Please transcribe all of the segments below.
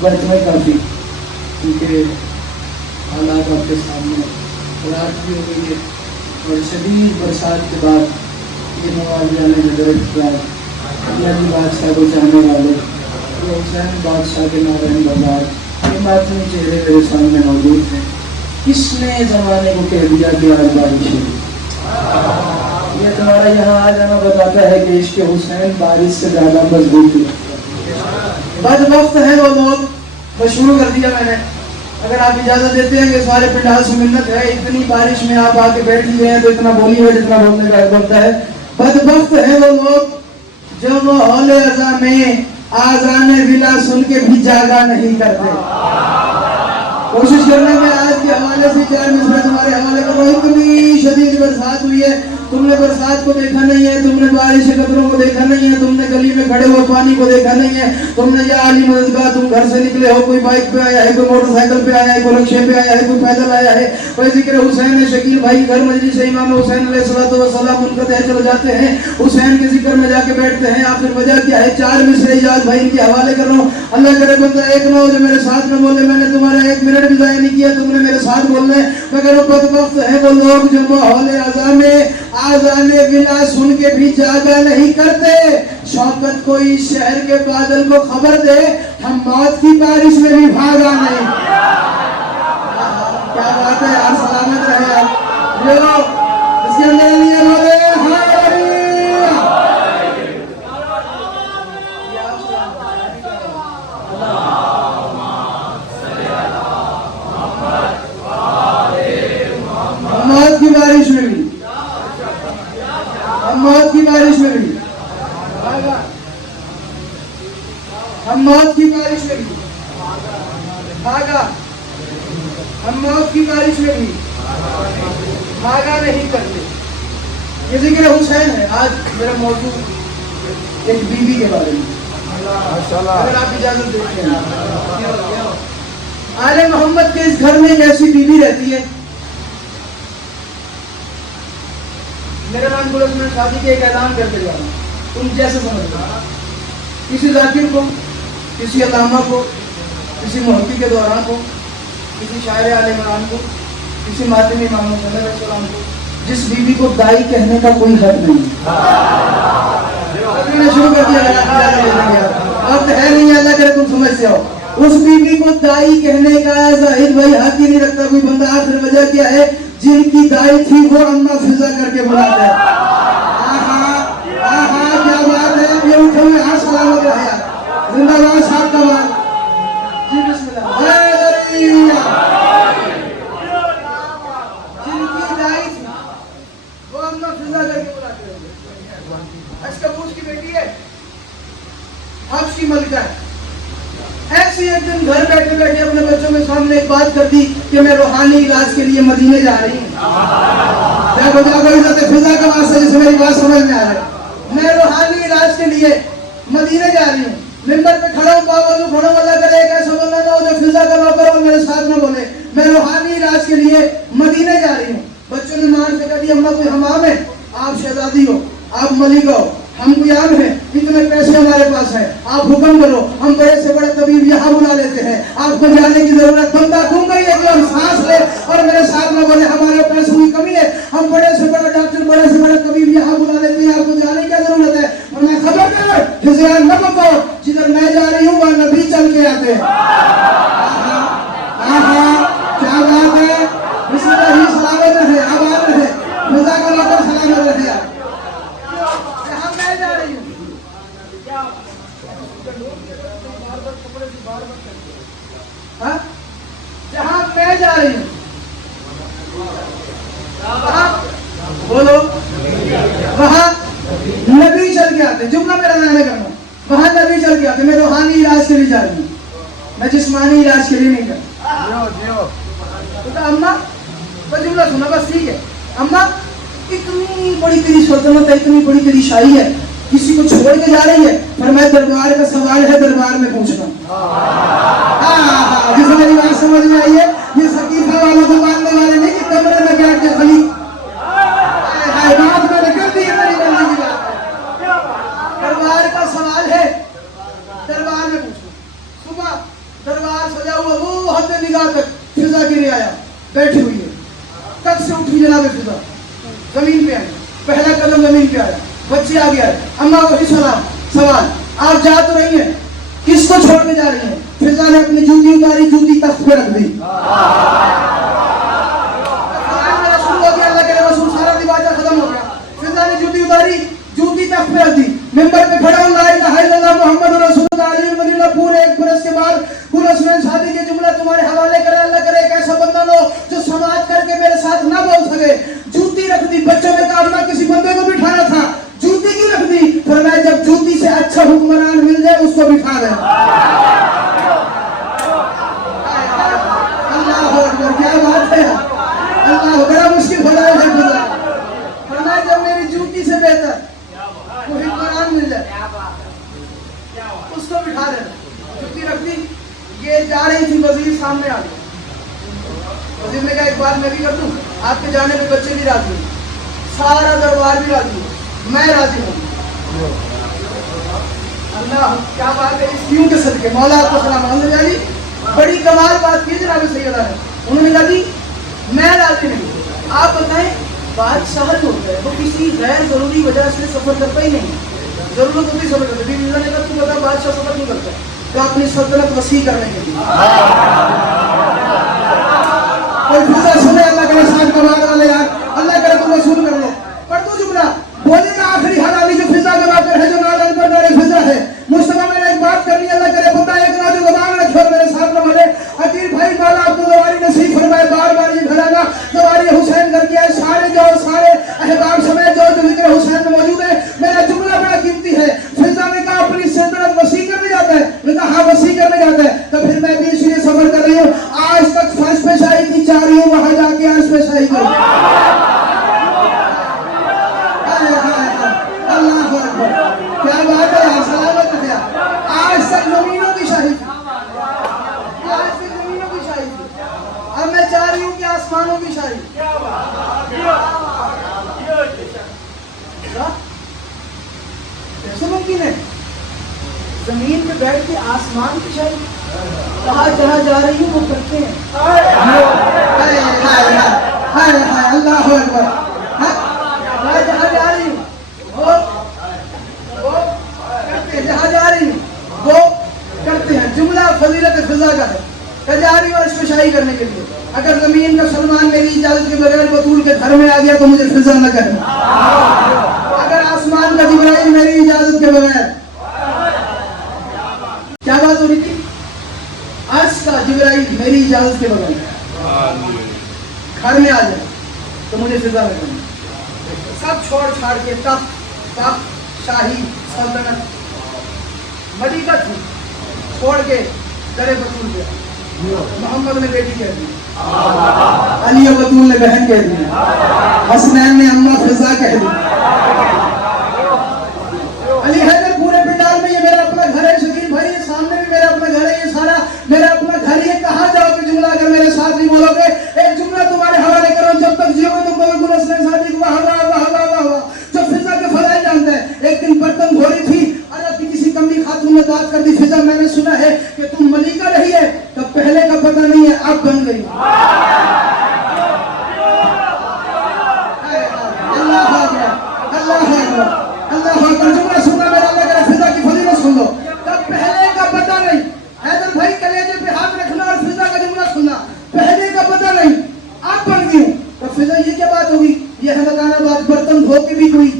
برت میں کافی کیونکہ حالات آپ کے سامنے رات بھی ہو گئی ہے اور شدید برسات کے بعد یہ معاویہ نے درخت کیا اللہ کی بادشاہ کو چاہنے والے وہ حسین بادشاہ کے نارائن بازار یہ ماتمی چہرے میرے سامنے موجود ہیں. کس نے زمانے کو کہہ دیا کہ آج بارش ہوگی؟ یہ تمہارا یہاں آ جانا بتاتا ہے کہ عشق حسین بارش سے زیادہ مضبوط ہے. بدبخت ہیں وہ لوگ. بس شروع کر دیا میں نے. اگر آپ اجازت دیتے ہیں کہ سارے پنڈال سے منت ہے اتنی بارش میں آپ آ کے بیٹھ لیے ہیں تو اتنا بولی ہے جتنا بولنے کا بنتا ہے. بدبخت ہیں وہ لوگ جو ماحول رضا میں آذان ولا سن کے بھی جاگا نہیں کرتے. کوشش کرنے میں آج کے حوالے سے 4 مصرے تمہارے حوالے کرو. اتنی شدید برسات ہوئی ہے تم نے برسات کو دیکھا نہیں ہے, تم نے بارش کے قطروں کو دیکھا نہیں ہے, تم نے گلی میں کھڑے ہوئے پانی کو دیکھا نہیں ہے, تم نے یا علی مددگار تم گھر سے نکلے ہو, کوئی بائک پہ آیا ہے, کوئی موٹر سائیکل پہ آیا ہے, کوئی رکشے پہ آیا ہے, کوئی پیدل آیا ہے, کوئی ذکر حسین ہے, شکیل بھائی گھر مجلس امام حسین علیہ السلام منقطع چل جاتے ہیں, حسین کے ذکر میں جا کے بیٹھتے ہیں. آخر وجہ کیا ہے؟ 4 مصرے یاد بھائی ان کے حوالے کر رہا ہوں. اللہ کرے بندہ ایک نہ ہو جو میرے ساتھ میں بولے. میں نے تمہارا 1 منٹ بھی ضائع نہیں کیا, تم نے میرے ساتھ بولنا ہے. مگر بدبخت ہے وہ لوگ جو ماحول رضا میں آذان ولا سن کے بھی جاگا نہیں کرتے. شوکت کوئی شہر کے بادل کو خبر دے ہم موت کی بارش میں بھی بھاگا نہیں. کیا بات ہے یار, سلامت رہے آپ. جو اس کے اندر لیے بولے موت کی بارش میں بھی, ہم موت کی بارش میں بھی, ہم موت کی بارش میں بھی بھاگا, ہم موت کی بارش میں بھی بھاگا نہیں کرتے. یہ ذکر حسین ہے. آج میرا موضوع ایک بیوی کے بارے میں, اگر آپ اجازت دیتے ہیں. آل محمد کے اس گھر میں ایک ایسی بیوی رہتی ہے. میرے نام پولیس میں شادی کے ایک اعلان کرتے جا رہا ہوں, تم جیسے سمجھ لو. کسی ذاکر کو, کسی علامہ کو, کسی محقق کے دوران کو, کسی شاعر عالم عمران کو, کسی ماتمی امام حسین علیہ السلام کو, جس بیوی کو دائی کہنے کا کوئی حق نہیں. میں نے شروع کر دیا, اب ہے نہیں, اللہ کرے تم سمجھ سے ہو. اس بیوی کو دائی کہنے کا زاہد بھائی حق ہی نہیں رکھتا کوئی بندہ. آخر وجہ کیا ہے؟ جن کی دائی تھی وہ اما فضا کر کے بلاتے ہیں. کیا بات ہے, یہ اٹھو میں ہاتھ سلامت رہا. زندہ باد صاحب کا بات. جی بسم اللہ. جن کی دائی تھی وہ اما فضا کر کے بلاتے ہیں. اشکبوش کی بیٹی ہے, حفص کی ملکہ ہے. ایسی ایک دن گھر بیٹھے بیٹھے اپنے بچوں کے سامنے ایک بات کر دی کہ میں روحانی علاج کے لیے مدینے جا رہی ہوں. عزت فضا کا واسطہ جسے میری بات سمجھ میں آ رہا ہے. میں روحانی علاج کے لیے مدینے جا رہی ہوں. ممبر پہ کھڑا ہوں, باوضو کھڑا ہوں. اللہ کرے ایک ایسا بندہ نہ ہو جو فضا کا نوکر ہو میرے ساتھ نہ بولے میں روحانی علاج کے لیے مدینے جا رہی ہوں. بچوں نے مان سے کہا دی اماں کوئی حمام ہے, آپ شہزادی ہو, آپ ملکہ ہو, ہم قیام ہیں, اتنے پیسے ہمارے پاس ہیں, آپ حکم کرو, ہم بڑے سے بڑے طبیب یہاں بلا لیتے ہیں, آپ کو جانے کی ضرورت. بندہ گھوم گئی ہے کہ ہم سانس لے اور میرے ساتھ میں بولے ہمارے پیسوں کی کمی ہے, ہم بڑے سے بڑے ڈاکٹر, بڑے سے بڑے طبیب یہاں بلا لیتے ہیں, آپ کو جانے کی ضرورت ہے. اور میں خبر دے کسی نہ بکو, جدھر میں جا رہی ہوں وہاں نبی چل کے آتے ہیں. کیا بات ہے, اسی طرح ہی سلامت رہے, آباد رہے, فضا کا نوکر سلامت رہے. جہاں میں جا رہی ہوں بولو وہاں نبی چل کے آتے. جملہ میرا لانے کرنا, وہاں نبی چل کے آتے. میں روحانی علاج کے لیے جا رہی ہوں, میں جسمانی علاج کے لیے نہیں کرتا. تو اماں وہ جملہ سنا بس ٹھیک ہے. اماں اتنی بڑی تیری سلطنت ہے, اتنی بڑی تیری شاہی ہے, کسی کو چھوڑ کے جا رہی ہے. فرمایا دربار کا سوال ہے, دربار میں پوچھنا. جسے میری بات سمجھ میں آئی ہے, یہ سقیفہ والوں کو ماننے والے نہیں کہ کمرے میں بیٹھ کے خلی بات میں نے کر دی ہے. میری بندی کی بات ہے, دربار کا سوال ہے بیٹھی ہوئی ہے. تب سے اٹھی جناب فضا, زمین پہ آئی, پہلا قدم زمین پہ آیا, بچے آ گیا, اماں وہی سوال, آپ جا تو رہی ہیں, کس کو چھوڑ کے جا رہی ہیں؟ فضا نے اپنی جوتی اتاری, جوتی تخت پہ رکھ دی. اللہ کے رسول سارا دباجہ ختم ہو گیا. فضا نے جوتی اتاری, جوتی تخت پہ رکھ دی, ممبر پہ کھڑا ہوں, لا الہ الا اللہ محمد رسول اللہ علیہ وسلم. پورے ایک برس کے بعد گلس میں شادی کے جملہ تمہارے حوالے کرے. اللہ کرے ایک ایسا بندہ لو جو سماج کر کے میرے ساتھ نہ بول سکے. جوتی رکھ دی. بچوں نے کہا نہ کسی بندے کو بٹھانا تھا, جوتی کیوں رکھ دی؟ فرمایا جب جوتی سے اچھا حکمران مل جائے اس کو بٹھا دیں. اللہ اکبر, کیا بات ہے, اللہ بڑا مشکل ہو رہا ہے. فرمایا جب میری جوتی سے بہتر وہ حکمران مل جائے اس کو بٹھا دینا. جوتی رکھ دی. یہ جا رہی تھی, وزیر سامنے آ گیا. وزیر نے کہا ایک بات میں بھی کر دوں, آپ کے جانے پہ بچے بھی راضی ہیں, سارا دربار بھی راضی ہے, میں راضی ہوں. اللہ کیا بات ہے, اس کیوں کے صدقے مولا آپ کو سلام. حضرت علی بڑی کمال بات کی جناب سیدہ نے. انہوں نے کہا جی میں راضی نہیں, آپ بتائیں بادشاہ جو ہوتا ہے وہ کسی غیر ضروری وجہ سے سفر کرتا ہی نہیں, ضرورت ہوتی سفر کرتا ہے. بیوی نے کہا تو بتا بادشاہ سفر کیوں کرتا ہے؟ کہ اپنی سلطنت وسیع کرنے کے لیے. کوئی فضا سنے اللہ کے ساتھ کمال والے یار, اللہ کرے تم وصول کر لو. پر تو جملہ بولے گا آخری حلالی جو فضا کے واقع ہے, جو نادل پر نارے فضا ہے. مصطفیٰ میں نے ایک بات کرنی, اللہ کرے بتا ایک نوجو زبان رکھو میرے ساتھ میں والے عقیل بھائی والا آپ کو زواری نصیب فرمائے. بار بار یہ گھرانا زواری حسین کر کے سارے جو سارے احباب سمیت جو ذکر حسین میں موجود ہے. میرا جملہ بڑا قیمتی ہے. فضا نے کہا اپنی سلطنت وسیع کرنے جاتا ہے. میں نے کہا ہاں وسیع کرنے جاتا ہے. تو پھر میں بھی اس لیے سفر کر رہی ہوں. آج تک فرش پہ شاہی کی چاہ رہی ہوں, وہاں جا کے عرش پہ شاہی کروں. اللہ اکبر, کیا بات ہے, سلامت ہے. آج تک زمینوں کی شاہی تھی, آج تک زمینوں کی شاہی تھی, اب میں چاہ رہی ہوں کہ آسمانوں کی شاہی. کیسے ممکن ہے زمین پہ بیٹھ کے آسمان کی شاہی؟ کہاں جہاں جا رہی ہوں وہ کرتے ہیں. اللہ اکبر, کہاں جہاں جا رہی ہوں وہ کرتے ہیں, جہاں جا رہی ہوں وہ کرتے ہیں. جملہ فضیلت فضا کا ہے. جا رہی ہوں عرش پہ شاہی کرنے کے لیے. اگر زمین کا سلمان میری اجازت کے بغیر بطول کے گھر میں آ گیا تو مجھے فضا نہ کہنا. اگر آسمان کا جبرائیل میری اجازت کے بغیر, کیا بات ہو رہی تھی, عرش کا جبرائیل میری اجازت کے بغیر گھر میں آ جائے تو مجھے فضا نہ کہنا. سب چھوڑ چھاڑ کے تخت شاہی سلطنت ملکہ تھی چھوڑ کے در بطول گیا. محمد نے بیٹی کہہ دی, علی بطول نے بہن کہہ دی, حسنین نے اماں فضا کہہ دی. علی حیدر پورے پنڈال میں یہ میرا اپنا گھر ہے. شکیل بھائی یہ سامنے بھی میرا اپنا گھر ہے, یہ سارا میرا اپنا گھر ہے. کہاں جاؤ گے جملہ اگر میرے ساتھ نہیں بولو گے؟ ایک جملہ تمہارے حوالے کرو, جب تک جیو گے تم کو گل حسنین صادق واہ واہ واہ واہ واہ واہ, جو فضا کے فضائل جانتا ہے. ایک دن برتن دھو رہی تھی, عرب کی کسی کملی خاتون نے بات کر دی, فضا میں نے سنا ہے کہ تم ملکہ رہی ہے. تب پہلے کا پتہ نہیں ہے, اب بن گئی. اللہ اکبر, اللہ اکبر, اللہ اکبر. جملہ سننا میرا, اللہ کرے فضا کی فضیلت سن لو. تب پہلے کا پتہ نہیں. حیدر بھائی کلیجے پہ ہاتھ رکھنا اور فضا کا جملہ سننا. پہلے کا پتہ نہیں, اب بن گئی. تو فضا یہ کیا بات ہوگی؟ یہ ہے بتانا بات برتن دھو کے بھی کوئی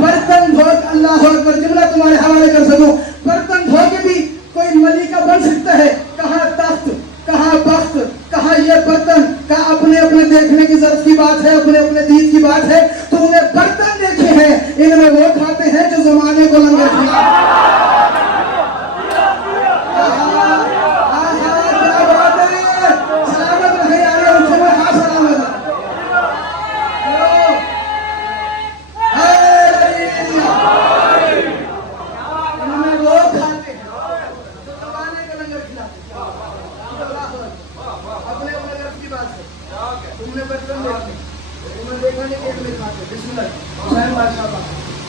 برتن دھو, اللہ اکبر, جملہ تمہارے حوالے کر سکوں. برتن دھو کے بھی کوئی ملکہ بن سکتا ہے. کہاں تخت, کہاں بخت, کہاں یہ برتن, کہاں اپنے اپنے دیکھنے کی ضرورت کی بات ہے, اپنے اپنے دید کی بات ہے. تو انہیں برتن دیکھے ہیں, ان میں وہ کھاتے ہیں جو زمانے کو لنگر کھلاتے.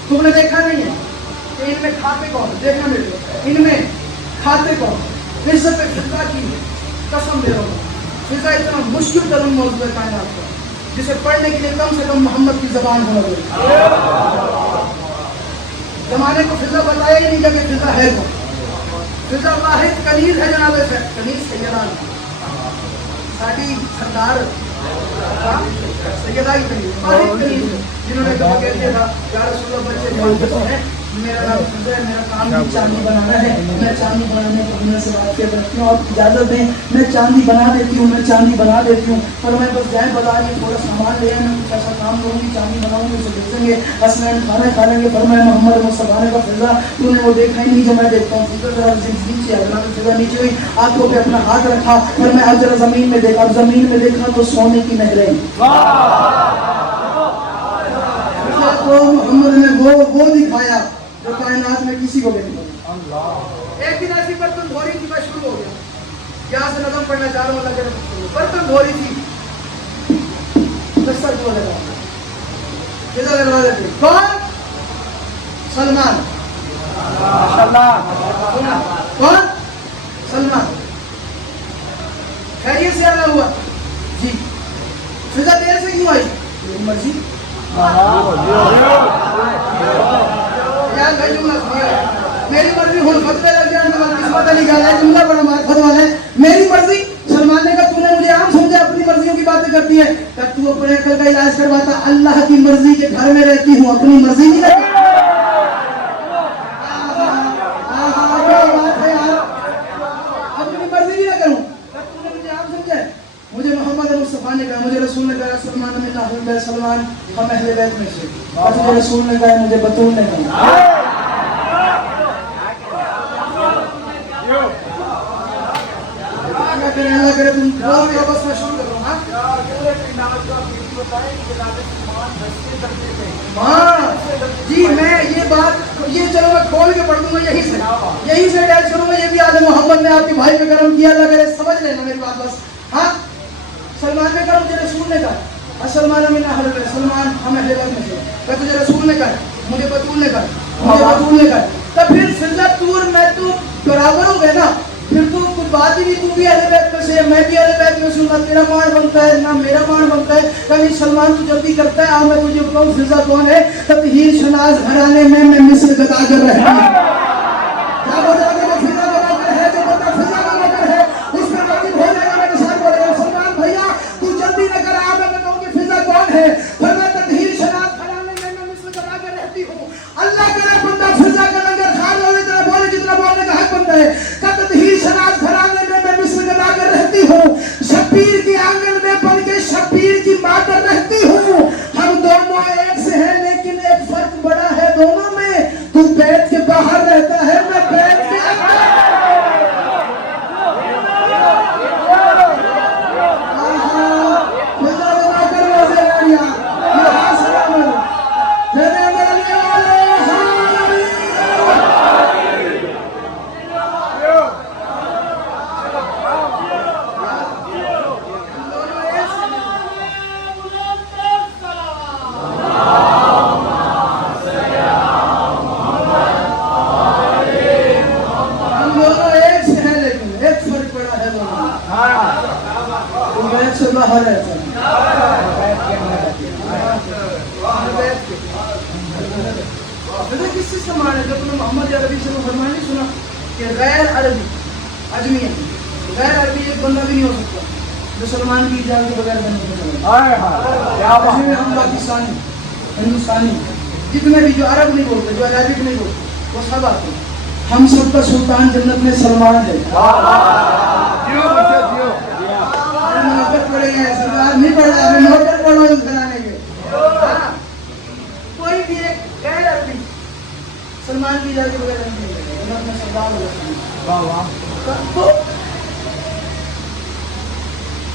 تم نے دیکھا نہیں ہے کہ ان میں کھاتے کون, دیکھنا میرے کو, ان میں کھاتے کون. عزت فضا کی قسم دے رہا ہوں, فضا اتنا مشکل ترین موضوع ہے کائنات کا جسے پڑھنے کے لیے کم سے کم محمد کی زبان ہونا چاہیے. زمانے کو فضا بتایا ہی نہیں کہ فضا ہے وہ. فضا واحد کنیز ہے جناب سے کنیز سیدان ساڈی سردار سیدہ کی کنیز واحد کنیز ہے جنہوں نے کہا کہتے تھا یا رسول اللہ بچے جوان ہیں میرا نام فضا ہے میرا کام بھی چاندی بنانا ہے میں چاندی بنانے کو دنیا سے بات کر رکھتی ہوں آپ اجازت دیں میں چاندی بنا دیتی ہوں میں چاندی بنا دیتی ہوں پر میں بس جائیں بتا رہی تھوڑا سامان لے آئے میں کچھ ایسا کام کروں گی چاندی بناؤں گی اسے بیچیں گے حسنین کھانا کھا لیں گے پر میں محمد مصطفیٰ نے کہا فضا تو نے وہ دیکھا ہی نہیں جو میں دیکھتا ہوں فضا ذرا نیچے آ جناب فضا نیچے ہوئی آنکھوں پہ اپنا ہاتھ رکھا پھر میں اب ذرا زمین میں دیکھا اب زمین میں دیکھا تو سونے کی نہریں تو محمد نے وہ دکھایا جو کائنات میں کسی کو بھی نہیں پتا. ایک دن ایسی برتن دھو رہی تھی میں شروع ہو گیا یہاں سے نظم پڑھنا چاہ رہا ہوں اللہ کے برتن دھو رہی تھی دستر دھو لگا کدھر لگا دیتے کون سلمان کون سلمان خیریت سے آنا ہوا جی فضا دیر سے کیوں آئی مرضی میری مرضی ہو فتوے لگ جائے قسمت علی گالا ہے جملہ بڑا معرفت والا ہے میری مرضی. سلمان نے کہا تو نے مجھے عام سمجھا اپنی مرضیوں کی باتیں کرتی ہے کہ تو اپنے عقل کا علاج کرواتا اللہ کی مرضی کے گھر میں رہتی ہوں اپنی مرضی نہیں کرتی. اپنی مرضی بھی نہ کروں تو نے مجھے عام سمجھا ہے. مجھے محمد مصطفیٰ نے کہا مجھے رسول نے کہا سلمان من اہل بیت سلمان ہم اہل بیت میں سے اور مجھے رسول نے کہا مجھے بطول نے کہا اللہ کرے تم دعا میں بس میں شروع کر رہا ہوں ہاں جی میں یہ بات یہ چلو میں کھول کے پڑھ دوں گا یہی سے اٹیچ کروں گا یہ بھی آل محمد نے آپ کے بھائی پہ کرم کیا اللہ کرے سمجھ لینا میری بات بس. ہاں سلمان نے کہا مجھے رسول نے کہا سلمان من اہل بیت سلمان ہم اہل بیت میں سے کہ تجھے رسول نے کہا مجھے بطول نے کہا مجھے بطول نے کہا تو پھر فضا تو میں تو برابر ہو گئے نا پھر تو کوئی بات ہی نہیں تو بھی اہل بیت میں سے میں بھی اہل بیت میں سے نہ تیرا مان بنتا ہے نہ میرا مان بنتا ہے. کبھی سلمان تو جلدی کرتا ہے میں تجھے بتاؤں فضا کون ہے تطہیر شناز گھرانے میں مصر گدا کر رہتا ہوں کیا بتا کہ وہ فضا گدا کر ہے جو بتا فضا گدا کر ہے اس میں واقف ہو جائے گا میرے ساتھ بولے گا سلمان بھیا تو جلدی نہ کر میں بتاؤں کہ فضا کون ہے پھر میں تطہیر شناز گھرانے میں مصر گدا کر رہتی ہوں. اللہ کرے بندہ فضا کا لنگر کھا لو اتنا بولے جتنا بولنے کا حق بنتا ہے تطہیر شناز گھرانے میں مصر گدا کر رہتی ہوں شبیر کی آنگن میں بن کے شبیر کی ماں کر رہتی ہوں. ہم دونوں ایک سے ہیں لیکن ایک فرق بڑا ہے دونوں میں تو بیت کے باہر رہتا ہے میں بیت کے اندر. محمد عربی سے فرمان نہیں سنا کہ غیر عربی اجمی غیر عربی ایک بندہ بھی نہیں ہو سکتا جو سلمان کی اجازت کے بغیر بنے. ہم پاکستانی ہندوستانی جتنے بھی جو عرب نہیں بولتے جو عربک نہیں بولتے وہ سب آتے ہیں. ہم سب کا سلطان جنت میں سلمان ہے. پڑے گئے سرکار نہیں پڑھ رہا ہمیں نوکر پڑھو اس گھرانے کے. کوئی بھی ایک غیر عربی سلمان کی اجازت کے بغیر نہیں میں سردار ہو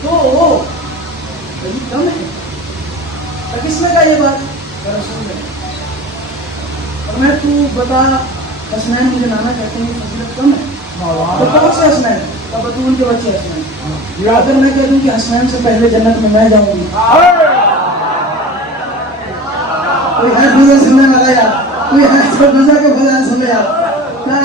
تو کم ہے کس نے کہا یہ بات رسول نے. اور میں تو بتا حسنین مجھے نانا کہتے ہیں فضیلت کم ہے تو کون سے حسنین بطول کے بچے حسنین. اگر میں کہہ دوں کہ حسنین سے پہلے جنت میں جاؤں گی کوئی ہے فضا سننے والا یار کوئی ہے فضا کے فضا سنے یار.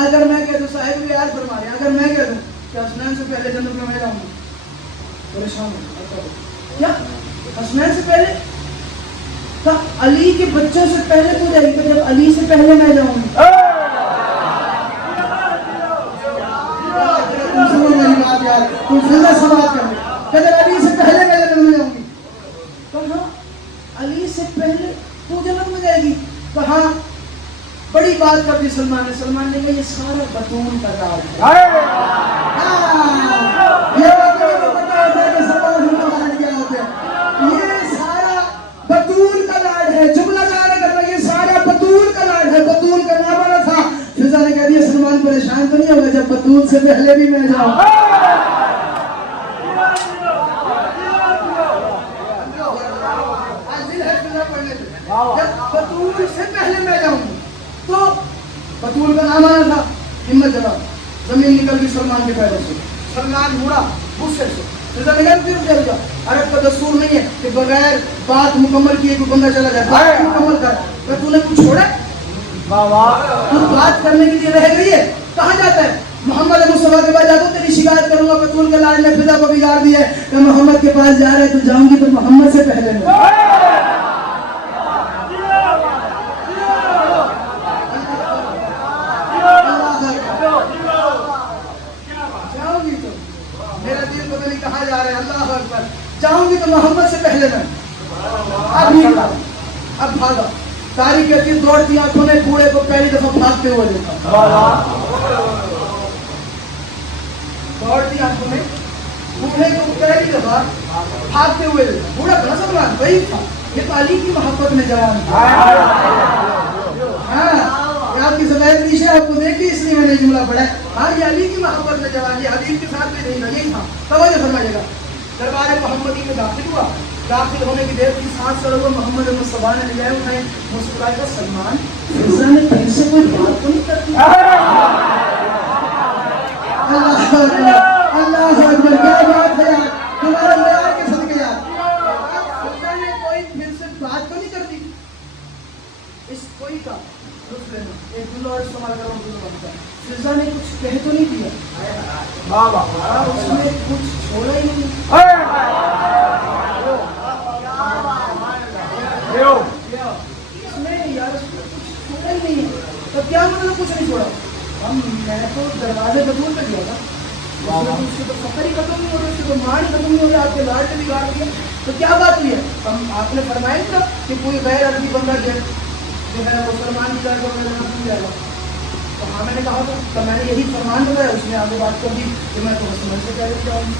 اگر میں کہہ دوں صاحب بھی یار فرما رہے اگر میں کہہ دوں کہ حسنین سے پہلے جنت میں جاؤں گی پریشان ہو کیا حسنین سے پہلے تھا علی کے بچوں سے پہلے تو جائے گی، جب علی سے پہلے میں جاؤں گی. تم سنو میری بات یار، تم زندہ سماعت کر لیں. جب علی سے پہلے میں جنم میں جاؤں گی. کہاں علی سے پہلے تو جنم میں جائے گی. کہاں بڑی بات کر دی سلمان نے. سلمان نے کہا یہ سارا بطول کا راج ہے. یہ سارا بطول کا لاڈ ہے. جملہ جانے کر رہا یہ سارا بطول کا لاڈ ہے. بطول کا نام والا تھا. فضا نے کہہ دیا سلمان پریشان تو نہیں ہوگا جب بطول سے پہلے بھی میں جاؤں. جب بطول سے پہلے میں جاؤں گی تو بطول کا نام آنا تھا. ہمت جگہ زمین نکل گئی سلمان کے پیروں سے. سلمان مڑا غصے سے. فضا نے کہا پھر چل جا. عرب کا دستور نہیں ہے کہ بغیر بات مکمل کیے کوئی بندہ چلا جائے. بات مکمل کر. تو نے کچھ چھوڑا تو بات کرنے کے لیے رہ گئی ہے. کہاں جاتا ہے؟ محمد مصطفیٰ کے پاس جاتا ہوں تیری شکایت کروں گا بطول کے لاڈ نے فضا کو بگاڑ دیا ہے. کہ محمد کے پاس جا رہے تو جاؤں گی تو محمد سے پہلے میں. میرا دل پتہ نہیں کہاں جا رہا ہے. اللہ اکبر. جاؤں گی تو محمد سے پہلے میں. اب بھاگا. تاریخ کہتی ہے دوڑتی آنکھوں نے کوڑے کو پہلی دفعہ بھاگتے ہوئے دیکھا. دوڑتی آنکھوں نے کوڑے کو پہلی دفعہ بھاگتے ہوئے دیکھا. بوڑھا بڑا سلمان وہی تھا. یہ تو علی کی محبت میں جوان تھا. ہاں آپ کی زبیر نیشہ آپ کو دیکھی اس لیے میں نے جملہ پڑھا ہے. ہاں یہ علی کی محبت میں جوان. یہ حبیب کے ساتھ بھی نہیں تھا. یہی تھا. توجہ فرمائیے گا. دربار محمدی میں داخل ہوا. داخل ہونے کی دیر کی سانس چڑھ ہوا. محمد مصطفیٰ نے نگاہیں اٹھائیں. مسکرائے گا سلمان فضا نے تم سے کوئی بات تو نہیں کرتی. اللہ اکبر. اللہ اکبر. کیا بات ہے یار. تمہارا معیار کے صدقے یار. فضا نے کوئی پھر سے بات تو نہیں کرتی. اس کوئی کا ایک دل اور استعمال کرو دل بنتا ہے. فضا نے کچھ کہہ تو نہیں دیا. اس نے کچھ چھوڑا ہی نہیں. اس نے یار اس نے کچھ چھوڑا ہی نہیں ہے. تو کیا مطلب کچھ نہیں چھوڑا. میں تو دروازے بطول پہ گیا تھا. اس کے تو سفر ہی ختم نہیں ہو رہا. اس کے تو مان ہی ختم نہیں ہو رہا. آپ کے لاڈ نے بگاڑ دیا. تو کیا بات ہوئی ہے؟ آپ نے فرمایا تھا کہ کوئی غیر عربی بندہ جو ہے وہ سلمان کی جائے گا نہیں جائے گا. تو ہاں میں نے کہا تھا. تو میں نے یہی فرمان بتایا. اس نے آگے بات کر دی کہ میں تو سمجھ سے پہلے جاؤں گی.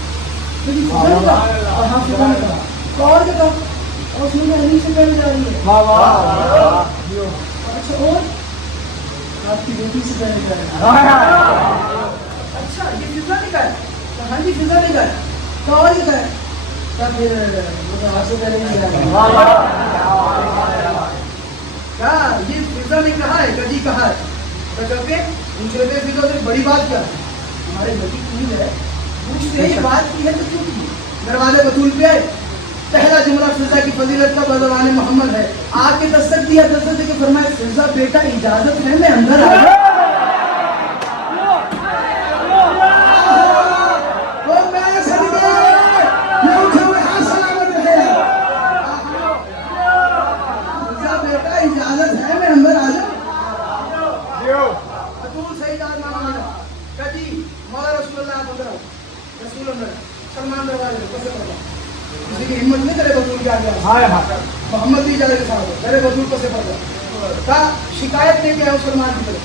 ہاں فضا نے کہا تو اور کیا کہا. اور اس نے علی سے پہلے جا رہی ہے. اچھا اور آپ کی بیٹی سے پہلے جا رہی ہے. اچھا یہ فضا نے کہا ہے. ہاں جی فضا نے کہا ہے. تو اور یہ کہا ہے تب پھر وہ آپ سے پہلے نہیں جا رہی ہے. کیا یہ فضا نے کہا ہے کہ جی کہا ہے. تو کر کے پوچھ رہے فضا سے بڑی بات کیا ہے. ہمارے بیٹی کی ہے پوچھتے یہ بات کی ہے تو کیوں کی. دروازے بطول پہ آئے. پہلا جملہ فضا کی فضیلت کا بزبان محمد ہے. آ کے دستک دیا. دستک دے کے فرمایا فضا بیٹا اجازت ہے میں اندر آ گیا. سلمان دروازے کیسے پڑھا کسی کی ہمت نہیں کرے بطول کیا گیا. محمد بھی جائے کے ساتھ میرے بطول کیسے پڑھا. کہا شکایت لے کے آؤ سلمان کی طرف.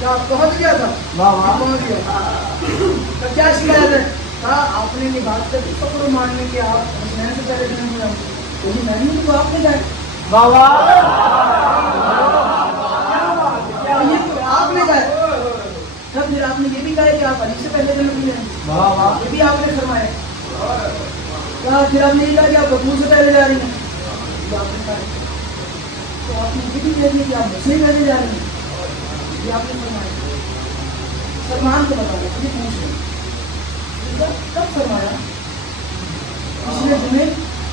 کیا پہنچ گیا تھا. پہنچ گیا. کیا شکایت ہے. کہا آپ نے یہ بات کر پکڑو ماننے کے آپ حسنین سے پہلے جنم ہوا. تو میں نہیں تو آپ نے جائے. آپ نے گئے. تب پھر آپ نے یہ بھی کہا کہ آپ علی سے پہلے جنم ہوئے ہیں. یہ بھی آپ نے فرمایا. کہا پھر آپ نے یہ کہا کہ آپ بطول سے پہلے جا رہی ہیں. آپ نے کہا تو آپ نے یہ بھی کہہ دیا کہ آپ مجھ سے پہلے جا رہی ہیں. یہ آپ نے فرمایا. سلمان کو بتا دیں مجھے پوچھ رہے کب فرمایا. پچھلے جمعے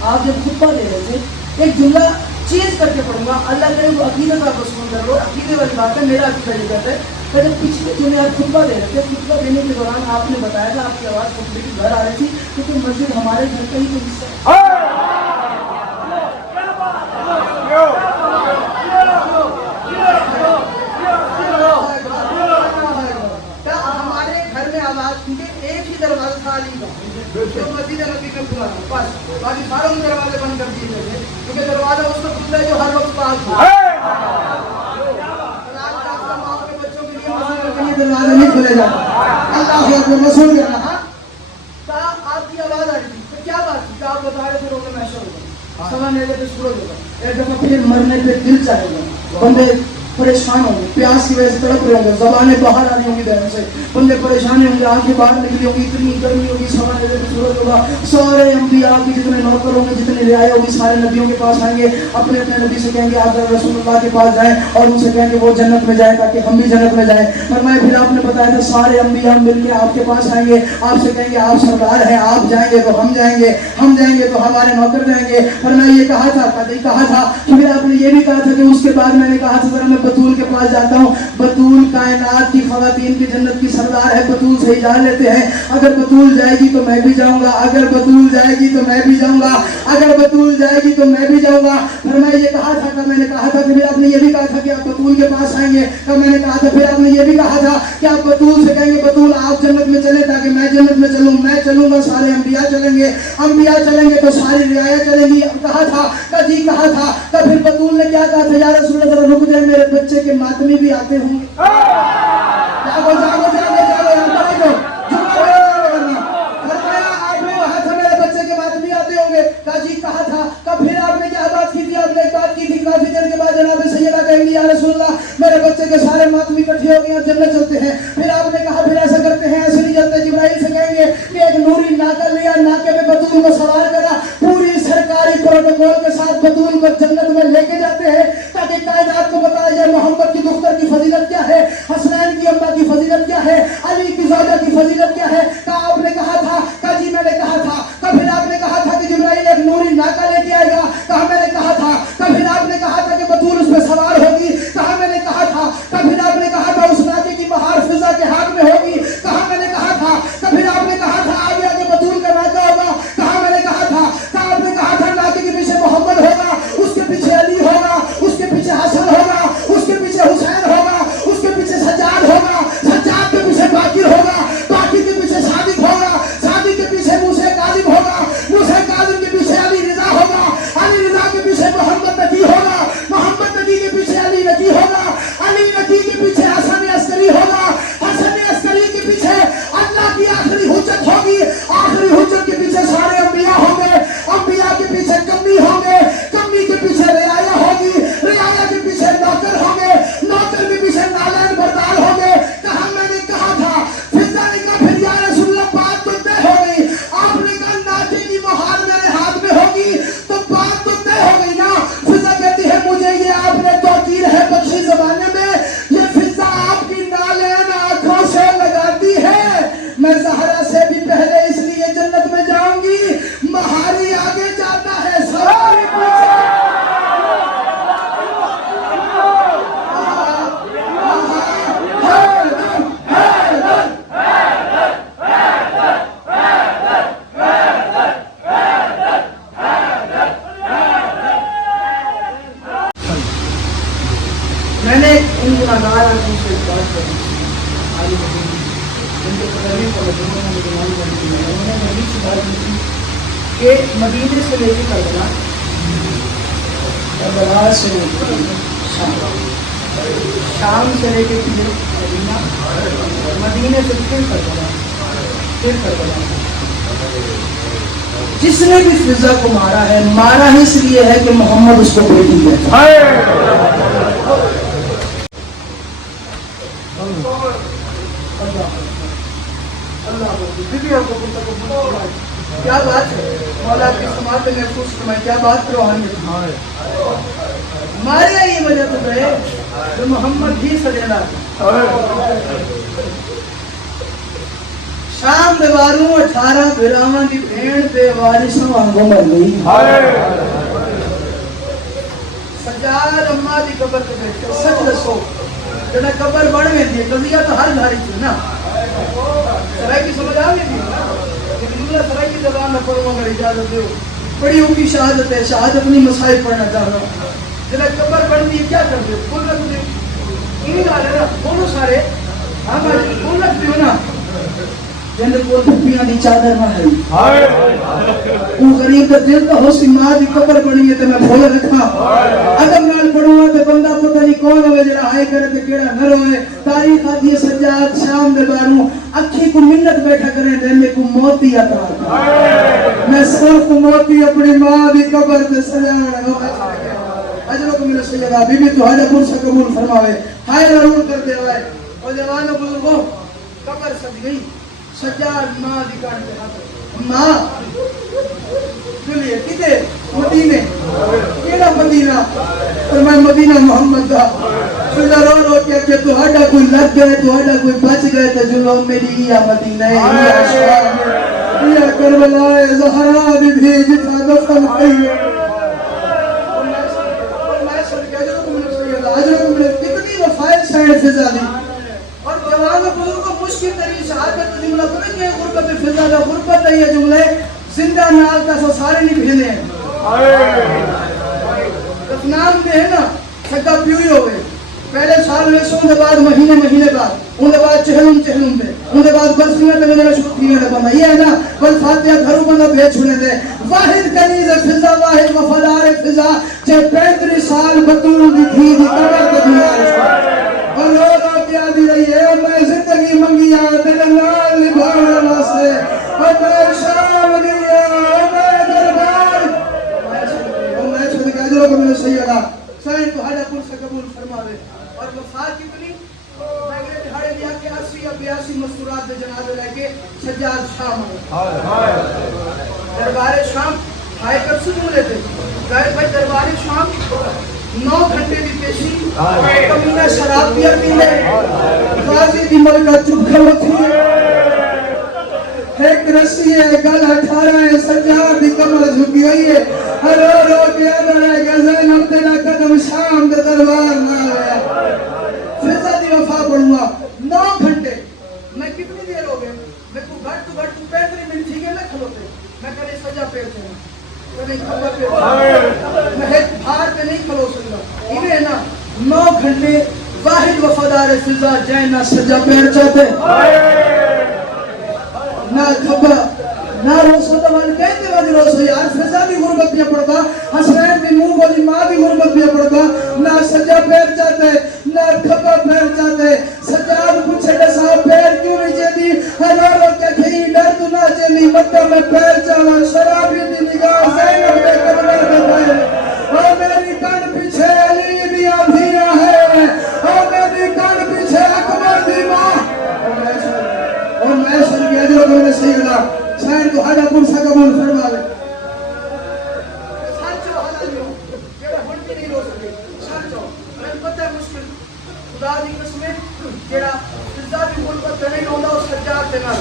آپ جب خطبہ دے رہے تھے ایک جملہ چینج کر کے پڑھوں گا. اللہ کرے وہ عقیدت آپ کو سن کر لو. عقیدے والی بات ہے. میرا عقیدہ یہ کہتا ہے جب پچھلے جمعے آپ خطبہ دے رہے تھے، خطبہ دینے کے دوران آپ نے بتایا تھا آپ کی آواز کمپلیٹ گھر آ رہی تھی کیونکہ مسجد ہمارے گھر کا ہی تو حصہ ہے۔ ہمارے گھر میں آواز کیونکہ ایک ہی دروازہ تھا علی کا جو مسجد نبی میں کھلا تھا، بس باقی ساروں کے دروازے بند کر دیے گئے تھے کیونکہ دروازہ اس وقت کھلا ہے جو ہر وقت پاس تھا۔ دروازہ نہیں کھلے جاتا، اللہ اکبر، رسول اللہ آپ کی آواز آ رہی تھی تو کیا بات تھی کہ آپ بتا رہے تھے روزہ محشر ہوگا، سوا میلے پہ سورج ہوگا، ایک دفعہ پھر مرنے پہ دل چاہے گا، بندے پریشان ہوں گے، پیاس کی وجہ سے تڑپ رہے ہوں گے، زبانیں باہر آ رہی ہوں گی دہن سے، بندے پریشان ہوں گے، آنکھیں باہر نکلی ہوں گی، اتنی گرمی ہوگی، سوا میلے پہ سورج ہوگا، سارے انبیاء کی جتنے نوکر ہوں گے، جتنی رعایا ہوگی، سارے نبیوں کے پاس آئیں گے، اپنے اپنے نبی سے کہیں گے آپ رسول اللہ کے پاس جائیں اور ان سے کہیں گے وہ جنت میں جائیں تاکہ ہم بھی جنت میں جائیں۔ فرمایا پھر آپ نے بتایا تھا سارے انبیاء مل کے آپ کے پاس آئیں گے، آپ سے کہیں گے آپ سرکار ہیں، آپ جائیں گے تو ہم جائیں گے، ہم جائیں گے تو ہمارے نوکر جائیں گے۔ فرمایا یہ کہا تھا کہ پھر آپ نے یہ بھی کہا تھا کہ اس کے بعد میں نے کہا تھا ذرا میں بطول کے پاس جاتا ہوں، بطول کائنات کی خواتین کی جنت کی سردار ہے، بطول سے اجازت لیتے ہیں، اگر بطول جائے گی تو میں بھی جاؤں گا، اگر بطول جائے گی تو میں بھی جاؤں گا، اگر بطول جائے گی تو میں بھی جاؤں گا۔ فرمایا یہ کہا تھا کہ میں نے کہا تھا کہ پھر آپ نے یہ بھی کہا تھا کہ آپ بطول کے پاس آئیں گے، تو میں نے کہا تھا پھر آپ نے یہ بھی کہا تھا کہ آپ بطول سے کہیں گے بطول آپ جنت میں چلے تاکہ میں جنت میں چلوں، میں چلوں گا سارے انبیاء چلیں گے، انبیاء چلیں گے تو ساری رعایا چلیں گی۔ کہا تھا کہ کہا تھا کہ پھر بطول نے کیا کہا تھا یا رسول اللہ ذرا رک جائے میرے بچے کے ماتمی بھی آتے ہوں گے۔ جاگو جاگو جاگو جاگو میرے بچے کے ماتمی آتے ہوں گے۔ کہا تھا کہ پھر آپ نے کیا بات کی تھی؟ آپ نے ایک بات کی تھی کافی دیر کے بعد جناب سیدہ کہیں گی یا رسول اللہ میرے بچے کے سارے ماتمی اکٹھے ہو گئے اور جنت چلتے ہیں۔ پھر آپ نے کہا پھر ایسا کرتے ہیں، ایسے نہیں چلتے، جبرائیل سے کہیں گے کہ ایک نوری ناکہ لیا، ناکے میں بطول کو سوار کرا، پوری سرکاری پروٹوکول کے ساتھ بطول کو جنت میں لے کے جاتے ہیں تاکہ کائنات کو بتایا جائے محمد کی دختر کی فضیلت کیا ہے، حسنین کی اماں کی فضیلت کیا ہے، علی کی زوجہ کی فضیلت کیا ہے۔ کہ آپ نے کہا تھا کہ جی میں نے کہا تھا کہ پھر آپ نے کہا تھا کہ جبرائیل ایک نوری ناکہ لے کے آئے گا، کہا میں نے کہا تھا کہ پھر آپ نے کہا تھا کہ بطول اس پہ سوار ہوگی، کہا میں نے کہا تھا کہ پھر آپ نے کہا تھا اس ناکے کی بہار فضا کے ہاتھ میں ہوگی، کہا میں نے کہا تھا کہ پھر آپ نے کہا تھا آگے آگے بطول کا ناکہ ہوگا، کہا میں نے کہا تھا کہ آپ نے کہا تھا ناکے کے پیچھے محمد ہوگا، اس کے پیچھے علی ہوگا، اس کے پیچھے حسن ہوگا، اس کے پیچھے حسین ہوگا، اس کے پیچھے سجاد ہوگا، سجاد کے پیچھے باقر ہوگا، باقر کے پیچھے صادق ہوگا، صادق کے پیچھے موسیٰ کاظم ہوگا، موسیٰ کاظم کے پیچھے علی رضا ہوگا، علی رضا کے پیچھے محمد نبی ہوگا، محمد نبی کے پیچھے علی نبی ہوگا، علی نبی کے پیچھے حسن عسکری ہوگا، حسن عسکری کے پیچھے اللہ کی آخری حجت ہوگی، آخری حجت کے پیچھے سارے انبیاء ہوں گے، انبیاء کے پیچھے کمی ہوں گے، کمی کے پیچھے رعایا ہوگی، رعایا کے پیچھے نوکر ہوں گے، نوکر کے پیچھے نالین بردار ہوں گے۔ کہا میں نے کہا تھا فضا نے کہا پھر یا رسول اللہ بات تو طے ہو گئی، آپ نے کہا ناچے کی مہار میرے ہاتھ میں ہوگی تو بات تو طے ہو گئی نا۔ فضا کہتی ہے مجھے یہ آپ نے توقیر ہے بخشی زمانے میں، یہ فضا آپ کی نالین آنکھوں سے لگاتی ہے، میں زہرا سے بھی پہلے اس لیے جنت میں جاؤں گی، مہاری آگے جاتا ہے سواری پیچھے۔ میں نے ان گناہگار آدمی سے ایک بات کرنی تھی، آئی مدینہ ان کے قدرین کو مدینہ میں مدینہ بنتی ہے، انہوں نے نبی سے بات کی تھی کہ مدینے سے لے کے کربلا، کربلا سے لے کے شام، شام سے لے کے پھر مدینہ، مدینے سے پھر کربلا، پھر کربلا۔ جس نے بھی فضا کو مارا ہے، مارا ہی اس لیے ہے کہ محمد اس کو بیٹی کہتا ہے۔ کیا بات ہے مولا کی سماعت میں محسوس فرمائے، کیا بات روحانیت ہے۔ مارے یہ وجہ تو ہے جو محمد ہی سجنا شام دیواروں 18 براواں کی بھیڑ بے وارثوں آنگوں مر گئی۔ سجاد اماں دی قبر کے بیٹھے، سچ دسو جب قبر بڑھ گئی تھی قضیہ تو ہر گھر تھی نا سرائی کی سمجھ آ گئی تھی لیکن جملہ سرائی کی زبان میں پڑھوں اگر اجازت دو بڑی ان کی شہادت ہے شہادت نہیں مسائل پڑھنا چاہ رہا ہوں جب قبر بڑھتی ہے کیا کر دے کون رکھ دے انہیں ڈالے نا دونوں سارے ہاں بھائی کون رکھ دے نا جنہیں کو دھپیاں دی چادر نہ ہے وہ غریب کا دل تو ہو سی ماں دی قبر بڑی ہے تو میں بھول رکھا اگر نال پڑھوں تو بندہ پتہ نہیں کون ہوئے جڑا آئے کرے تو کیڑا نہ روئے تاریخ آتی ہے سجاد شام دے باروں اکھی کو منت بیٹھا کریں دے میں کو موتی عطا میں صرف موتی اپنی ماں دی قبر تے سجاوڑا اجرو کو میرے سیدہ بی بی تو حاجہ پور سے قبول فرماوے ہائے ضرور کر دے ہوئے اور جوان بزرگوں قبر سج گئی سجاد ماں دی کان پہ ہاتھ ماں چلیے کدھر مدینے کیڑا مدینہ فرمائے مدینہ محمد دا پھر رو رو کہ تو ہڈا کوئی لگ گئے تو ہڈا کوئی بچ گئے تو جلو میری یا مدینہ یا شام یا کربلا زہرا بھی جتنا دفن کئی کتنی وفائل سائن فضا دی اور جوان بزرگ کو مشکل ترین شہادت جملہ پتہ کہ غربت فضا دا غربت ہے یہ جملے زندہ نال کا سو سارے نہیں بھیجے ہیں دفنان میں ہے نا سکا پیوئی ہوئے پہلے سال میں سو دے بعد مہینے بعد ان دے بعد چہلم پہ ان دے بعد برسیاں تے میرا شکریہ ہے بندہ یہ ہے نا بل فاتحہ گھروں بندہ بھیج چھوڑے دے واحد کنیز فضا واحد وفادار فضا چے 35 سال بطول دی تھی دی قبر تے دنیا اور رو کے آدھی رہی ہے میں زندگی منگیا تیرے نال نبھانا واسطے اور میں شام گیا میں دربار اور میں چھوڑ کے اجروں کو میرے سیدہ سائن کو حاجہ پور سے قبول فرماوے اور وفات کتنی میں گئے دہاڑے دیا کہ 80 یا 82 مستورات دے جنازے لے کے سجاد شام آئے دربار شام ہائے کر سنوں لیتے گئے بھائی دربار شام 9 گھنٹے کی پیشی کمینہ شراب پیا پیلے غازی دی ملکہ چپ کھلوتی ایک رسی ہے گل 18 ہے سجاد دی کمر جھکی ہوئی ہے رو رو کے اندر ہے کہ زینب تیرا قدم شام دے دربار نہ آیا فضا دی وفا پڑھوں گا 9 گھنٹے میں کتنی دیر ہو گئے میں کو گھٹ تو 35 منٹ تھی گئے میں کھلوتے میں کہنے سجا پیرتے ہیں کہنے کھبا پیرتے میں ایک بھار پہ نہیں کھلو سکتا انہیں نا 9 گھنٹے واحد وفادار فضا جائے نہ سجا پیر چاہتے نہ کھبا نہ روسو دوان کہتے واجی روسو یار فضا بھی غربت پیا پڑتا حسین بھی منہ بولی ماں بھی غربت پیا پڑتا نہ سجا پیر چاہتے نہ کھبا پیر چاہتے سجاد پوچھے دسا پیر کیوں نہیں چاہتی ہزاروں کے کھئی ڈر تو نہ چاہتی مکہ میں پیر چاہتا شرابی دی نگاہ زینب میں قبر میں پیر اور میری کان پیچھے علی بھی آدھیاں ہے اور میری کان پیچھے اکبر دی ماں اور میں سن کے اجروں کو میں سیدھا شاید تو حاجہ پور سے قبول فرما لے سانچو حلال ہو جیڑا ہن بھی نہیں رو سکے سانچو میں پتہ ہے مشکل خدا دی قسمیں جیڑا فضا بھی غربت تے نہیں ہوندا اس سجاد تے نال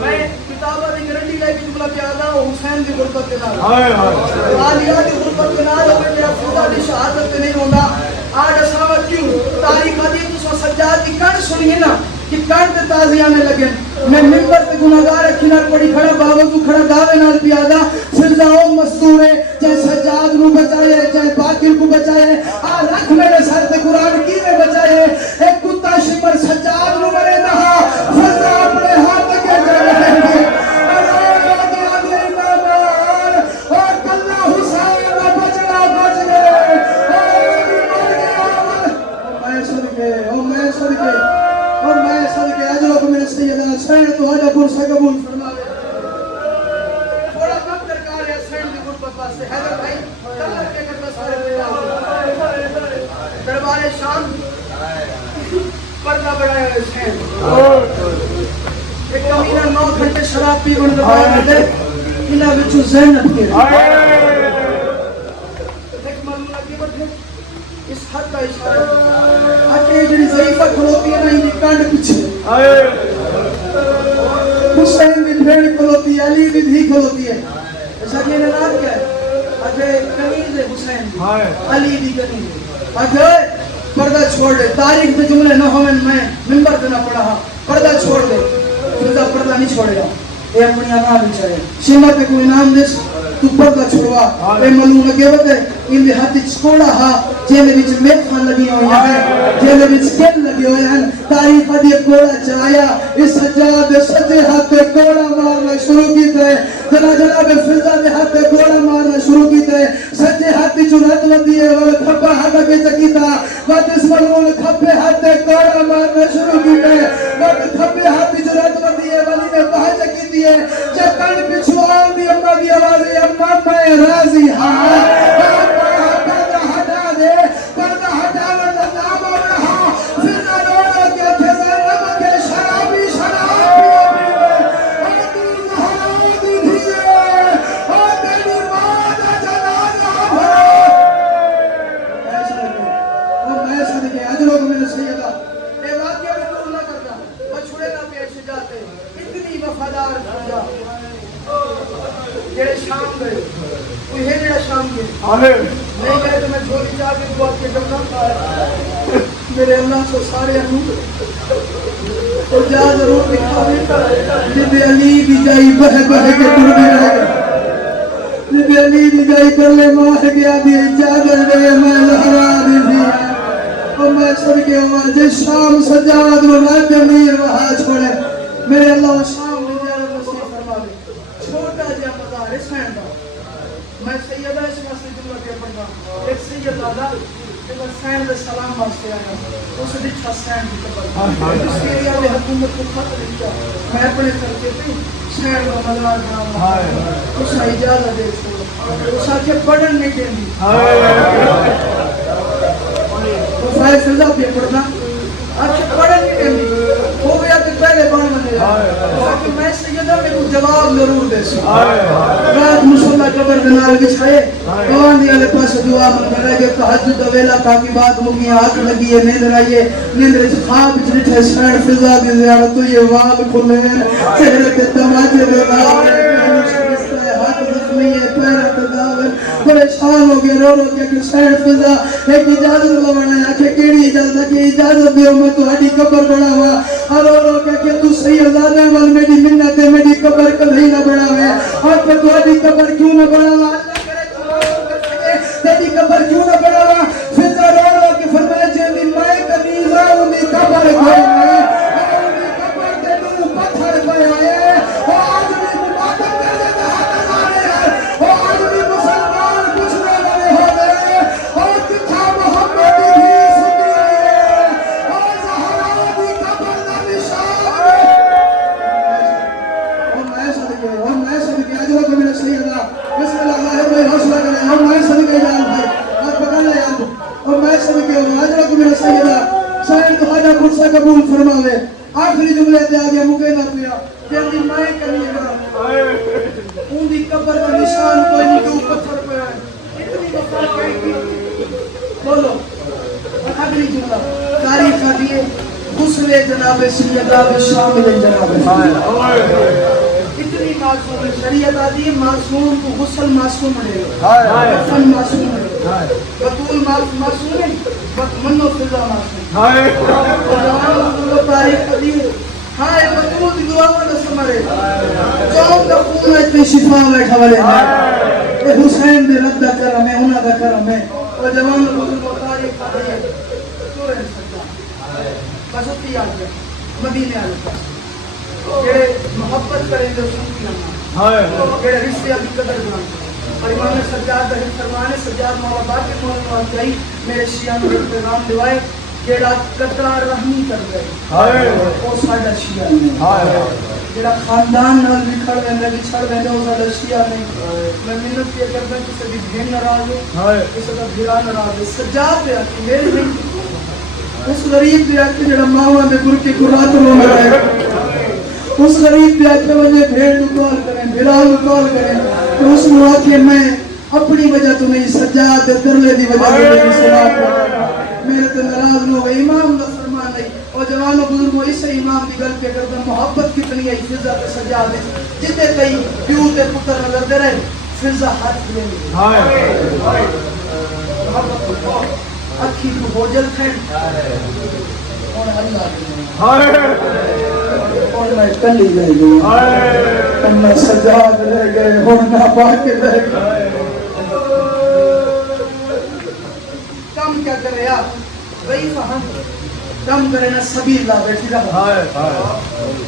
میں کتاباں دی گارنٹی لے کے جملہ پیا دا حسین دی غربت تے نال عالیہ دی غربت تے نال ہوے جیڑا خدا دی شہادت تے نہیں ہوندا آج اساں کیوں تاریخ دی تو سجاد دی کہانی سنیے نا کہ کان تے تازی آنے لگے میں ممبر تے گناہگار کنار پڑی کھڑا بابا تو کھڑا دعوے نال پیادا فضاؤ مستور ہے چاہے سجاد نو بچائے چاہے باقر کو بچائے آ رکھ میرے سر تے قرآن کی میں بچائے ایک کتا شمر سجاد نو میرے دہا فضا اپنے ہاتھ کے جائے گی اور کلہ حسین میں بچنا بچ گئے اور میں صدقے اور میں صدقے اجروں کو میرے سیدہ حسین تو حاجہ پور سے قبول فرما لے تھوڑا کم درکار ہے حسین کی غربت واسطے حیدر بھائی کلر کے کرنا سارے دربار شام پردہ بڑھایا حسین ایک کمینہ 9 گھنٹے شراب پی بن دربار میں دے انہاں وچوں زینب کے ایک معلوم لگی بٹھے اس حد کا اشارہ آکے جنی ضعیفہ کھلوتی ہے نا ہی کانڈ پیچھے حسین بھی بھیڑ کھلوتی ہے علی بھی دھی کھلوتی ہے ایسا کہ انہیں نام کیا ہے آجے کنیز ہے حسین بھی علی بھی کنیز ہے آجے پردہ چھوڑ دے. تاریخ کے جملے نہ ہوئے میں منبر پہ نہ پڑھا. پردہ چھوڑ دے. فضا پردہ نہیں چھوڑے گا. اے اپنی آواز بچائے شیمہ پہ کوئی نام دس تو پردہ چھوڑوا. اے ملون لگے وقت ان دے ہاتھ چھوڑا ہا جیلے بچ میتھاں لگی ہوئی ہیں, جیلے بچ کل لگی ہوئی ہیں. تاریخ دی کوڑا چایا اس سجاد سجے ہاتھ کوڑا مارنا شروع کیتا ہے. جناب فضا دے ہاتھ کوڑا مارنا شروع کیتا ہے. سجے ہاتھ جو رت ودی ہے وہ کھپا ہاتھ کے چکیتا وقت اس ملون کھپے ہاتھ کوڑا مارنا شروع کیتا ہے. وقت کھپے ہاتھ جو رت ودی ہے ولی نے باہر چکیتی ہے. جب کن پچھو آن دی اماں دی آواز ہے اماں میں راضی ہاں. نہیں گئے تو میں جھولی جا کے دعا کے کرنا میرے اللہ سے سارے اور جا ضرور دکھا جب علی بھی جائی بہ بہ کے قربی رہ گئے. جب علی بھی جائی کر لے ماہ گیا بھی چادر دے میں لہرا دی تھی. اور میں سر کے ہوا جس شام سجاد و رات امیر وہاں چھوڑے میرے اللہ شام بھی جا نصیب فرما دے. چھوٹا جا مدارس ہے میں سیدہ اس واسطے جملہ کے پڑھا. ایک سید آدھا کہ میں سین دے سلام واسطے آیا اس دکھا سین کی قبر سیریا میں حکومت کو خط لکھا میں اپنے خرچے پہ سین کا مزار بنا اس نے اجازت دے اس آکے پڑھن نہیں دیں گی وہ فائد فضا پہ پڑھنا آکے پڑھن نہیں دیں گی ہو گیا کہ پہلے بان بنے تاکہ میں سیدہ میں کو جواب ضرور دے سکتا. رات مسلح قبر دنال بچھائے قوان دی آلے پاس دعا من کر رہے کہ تحجد ویلا تاکہ بات ہوگی آنکھ لگی ہے نیند رائیے نیند رہے خواب جنٹھے سین فضا دی زیارت تو یہ وال کھلے چہرے پہ تماجے بے باپ ہاتھ زخمی ہے پیرہ تداول پریشان ہو گئے رو رو کے کہ سین فضا ایک اجازت لوڑا ہے کہ کیڑی اجازت کہ اجازت دیو میں تو ہڈی قبر بڑا ہوا رو رو کہ تو صحیح ازادہ وال میری منت ہے میری قبر کبھی نہ بڑا ہے اور پہ تو ہڈی قبر کیوں نہ بڑا ہوا اللہ کرے تو تیری قبر کیوں نہ بڑا ہوا. فضا رو رو کہ فرمائے جیندی میں کنیزہ ہوں دی قبر کوئی نہیں اور دی قبر دے دوں پتھر پہ آئے اور آج بھی مبادت کر دے ہاتھ آنے ہیں اور آج بھی مسلمان پوچھنے والے ہو گئے اور کتھا محمد بھی سنی آئے اور زہرا دی قبر دا نشان اور میں صدقے اجرہ کو من اسلی اللہ بسم اللہ بھائی حوصلہ کریں اور میں صدقے جان بھائی آپ پکڑ لے آپ اور میں صدقے اجرہ کو من اسلی اللہ سائن تو خواجہ پرسہ قبول فرماوے. آخری جملے تے آگیا مکے نہ پیا جلدی مائے کرنی ہے ان دی قبر کا نشان کوئی نہیں کہ پتھر پہ آئے اتنی وفا کہیں گی بولو. آخری جملہ تاریخ آدھیے غسل جناب سیدہ شامل جناب اتنی معصوم شریعت آدھی ہے معصوم کو غسل معصوم رہے کفن معصوم رہے بطول معصوم ہے منو فضا معصوم اور تاریخ آدھی ہے ہاں ایک بطول دی دعا میں سمرے چون کا خون ہے اتنی شفا بیٹھا والے ہیں حسین دے رب دا کرم ہے انہا دا کرم ہے اور جوان بطول کو تاریخ آدھی ہے تو رہ سکتا بس اتی آج ہے مدینہ آلتا جڑے محبت کریں جو سنتی ہم جڑے رشتے ابھی قدر بناتے اور امام سجاد دہی فرمانے سجاد مولا باقی مولا جائی میرے شیعہ میں پیغام دوائے جڑا قطرہ رحمی کر گئے وہ ساڑھا شیعہ نہیں جڑا خاندان نال بکھڑ ویندے بچھڑ ویندے وہ ساڑھا شیعہ نہیں. میں منت یہ کرتا ہوں کسی بھی بھین ناراض ہو کسی کا بھیرا ناراض ہے سجاد پہ آتی میری نہیں اس غریب پہ آتی جڑا ماہوہ میں گر کے قرآن رو رہا ہے اس غریب پہ آتے مجھے بھیڑ کال کریں بلال کال کریں تو اس نے آکے میں اپنی وجہ تو نہیں سجاد درلے دی وجہ تو نہیں سلام کریں میرے تو نراض ہو گئے امام دا فرمان نہیں اور جوانوں بزرگوں اس سے امام دی گل پہ کرتا محبت کتنی ہے فضا تے سجاد جتے کئی پیو تے پتر نظر دے رہے فضا ہاتھ لے اکھی تو بوجل تھے اور اللہ اور میں کلی رہ گئی نہ سجاد رہ گئے اور نہ پاک رہ گئے کم کیا کرے وہی فہم کم کرے نا سبیل لا بیٹھی رہا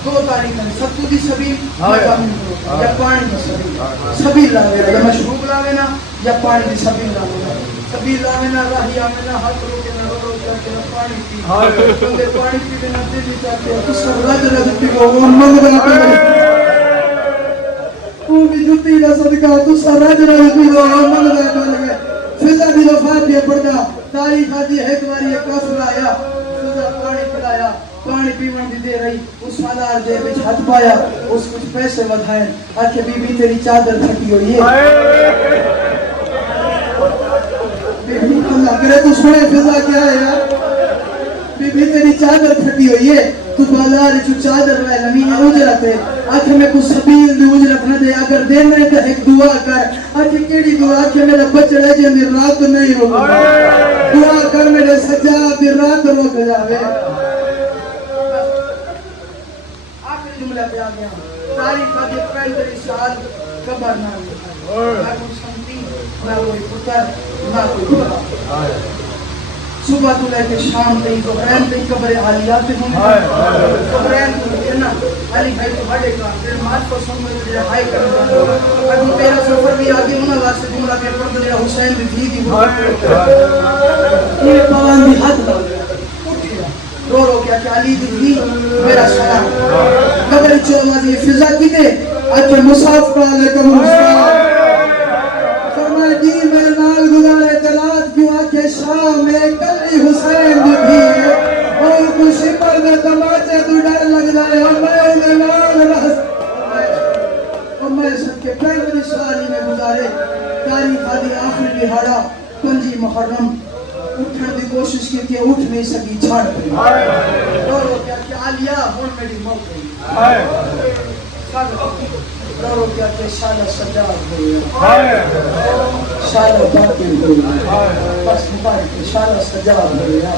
دو تاریخ میں ستو دی سبیل یا پانی دی سبیل سبیل لا بیٹھا یا مشروب لا بینا یا پانی دی سبیل لا بینا سبیل لا بینا راہی آمنا ہاتھ رو کے نہ رو کے نہ پانی پی بندے پانی پی بینا دلی چاہتے ہیں تو سب رج رج پی گو وہ منگ بنا پی وہ بھی جتی نہ صدقہ تو سب رج رج پی گو وہ منگ بنا پی فضا دی وفات بھی پڑھا تاریخ آدھی ایک باری ایک کافر آیا فضا پانی پلایا پانی پیون دی دے رہی اس سالار دے بچ ہاتھ پایا اس کچھ پیسے ودھائیں آکھے بی بی تیری چادر تھکی ہوئی ہے بی بی اللہ کرے تو سنے فضا کیا ہے یار بی بی تیری چادر تھکی ہوئی ہے تو بازار چو چادر لائے لمین اجرت ہے آکھے میں کچھ سبیل دی اجرت نہ دے اگر دے میں تو ایک دعا کر آکھے کیڑی دعا کہ میرا بچ رہ جائے میری رات نہیں روک دعا کر میرے سجاد دی رات روک جاوے آخری جملہ پہ آگیا تاریخ آگے 35 سال قبر نہ نہ کوئی سنتی نہ کوئی پتر نہ کوئی پتر صبح تو لے کے شام تھی قبرین تھی قبر عالیات تھی قبرین تو نا علی بھائی تو بڑے کا پھر مات کو سن میں جو ہائی کرنا اگر تیرا سفر بھی آگے ہونا واسطے جملہ کے پڑھ دیا حسین بھی تھی دی یہ پوان بھی ہاتھ لگ گیا رو رو کیا کہ علی دی میرا سلام قبر چو مازی فضا کی دے اچھے مصاف کا علیکم السلام فرمائے جی میں نال گزارے تلات کیوں آکے شام میں کلی حسین دی بھی اور کچھ پر میں تماچے تو ڈر لگ جائے اور میں نال رہس اور میں سب کے 35 سالی میں گزارے تاریخ آدھی آخری بہارا 5 محرم اٹھن دی کوشش کی کہ اٹھ نہیں سکی چھاڑ پڑی اور وہ کیا کہ عالیہ ہون میری موت ہوئی رو کیا کہ شالہ سجاد ہویا شالہ باقر ہویا بس مبارک شالہ سجاد ہویا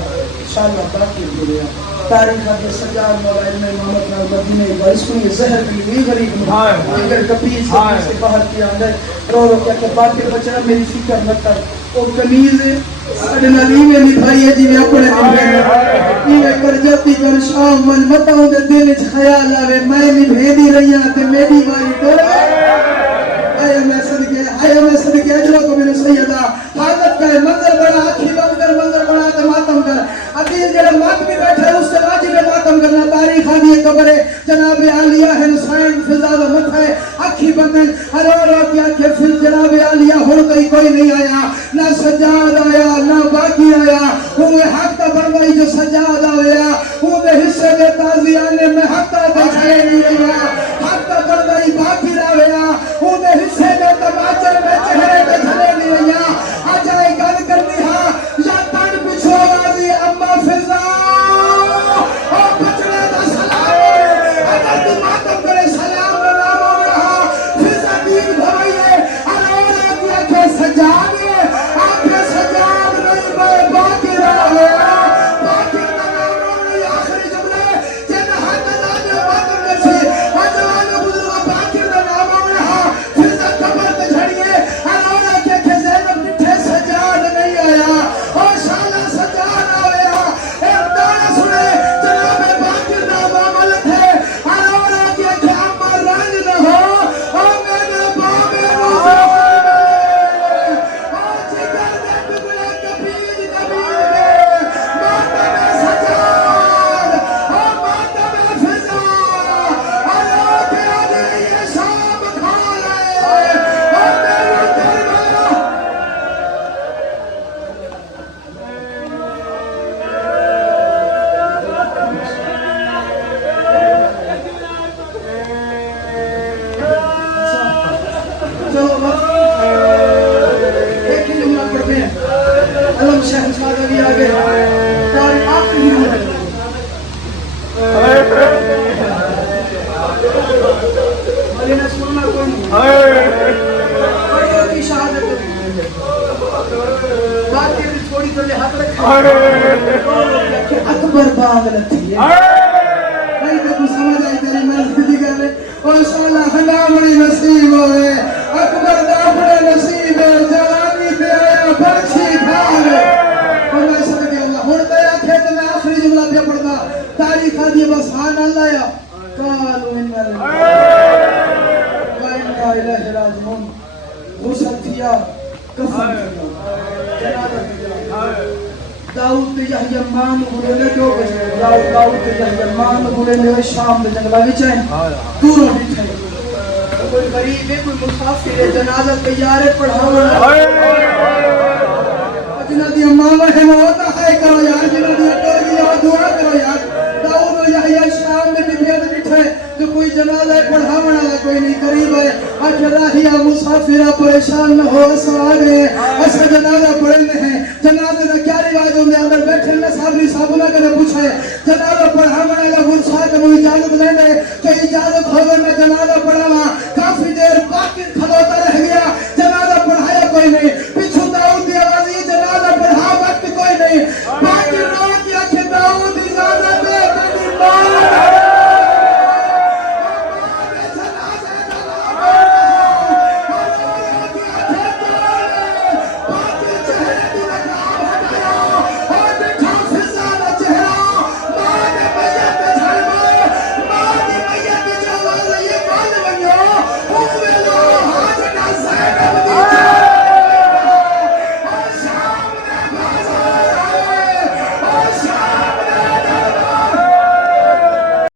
شالہ باقر ہویا تاریخ آگے سجاد مولا علم محمد نال مدینہ بارس کو یہ زہر بھی ہوئی غریب میں اگر کپیز سے باہر کیا اندر رو کیا کہ باقر بچنا میری فکر نہ کر وہ کمیز سڑنا لی میں نبھائی ہے جی میں اپنے دن میں کر جاتی کر شام من مطاؤں دے دل اچھ خیال آوے میں نبھے دی رہی ہاں تے میری باری تو آیا میں صدقے اجرہ کو میرے سیدہ حالت کا منظر بڑا آکھی بند کر منظر بڑا تے ماتم کر عقیل جڑا ماتمی بیٹھا ہے اس سے واجب ماتم کرنا تاریخ آدھی قبر جناب عالیہ حسین فضا و مت ہے آکھی بندن رو کیا کہ پھر جناب عالیہ ہو گئی کوئی نہیں آیا نہ سجاد آیا نہ باقی آیا وہ حق تا بڑھوائی جو سجاد آیا وہ دے حصے دے تازیانے میں حق تا دیکھائے نہیں آیا حق تا بڑھوائی باقی آیا وہ دے حصے دے تماچر میں چہرے میں جھلے نہیں آیا آجائے گل کرنی ہاں یا تن پچھو آزی اما فضا اور بچنے دا سلام اگر تو ماتم کرے سلام نام ہو رہا فضا دین بھوئیے ارے کہ سجاد نہیں میں باقی ہاتھ رکھا کہ اکبر باغ لتی ہے نہیں تو کچھ سمجھ آئی تیری مرضی دی گل اور شالا ہنا بڑی نصیب ہوئے اکبر دا بڑے نصیب ہے جوانی پہ آیا برچھی بھاگ اور میں سکتے اللہ ہون تے آکھے تو میں آخری جملہ پہ پڑھنا تاریخ آدھی بس ہاں اللہ یا قالوا انا الہ راجعون غسل کیا کفن کیا داؤد یحییٰ مان بولے نے کیوں بچے داؤد یحییٰ مان بولے نے شام دے جنگلہ وچ ہیں دوروں بیٹھے کوئی غریب ہے کوئی مسافر ہے جنازہ تیار ہے پڑھاونا جنہ دی امامہ ہے وہ ہے کرو یار جنہ دی اٹر گیا دعا کرو یار داؤد یحییٰ شام میں بیٹھے بیٹھے جو کوئی جنازہ پڑھاونا والا کوئی نہیں قریب ہے آج راہیہ مسافرہ پریشان نہ ہو سارے ایسا جنازہ پڑھنے ہیں جنازے دا کیا رواج ہوندے اندر بیٹھے نے صابری صاحبہ کرے پوچھے جنازہ پڑھاونا والا گلسا کہ وہ اجازت لے لے کہ اجازت ہوگا میں جنازہ پڑھاواں کافی دیر باقی کھلوتا رہ گیا جنازہ پڑھایا کوئی نہیں پیچھو داؤد دی آوازی جنازہ پڑھا وقت کوئی نہیں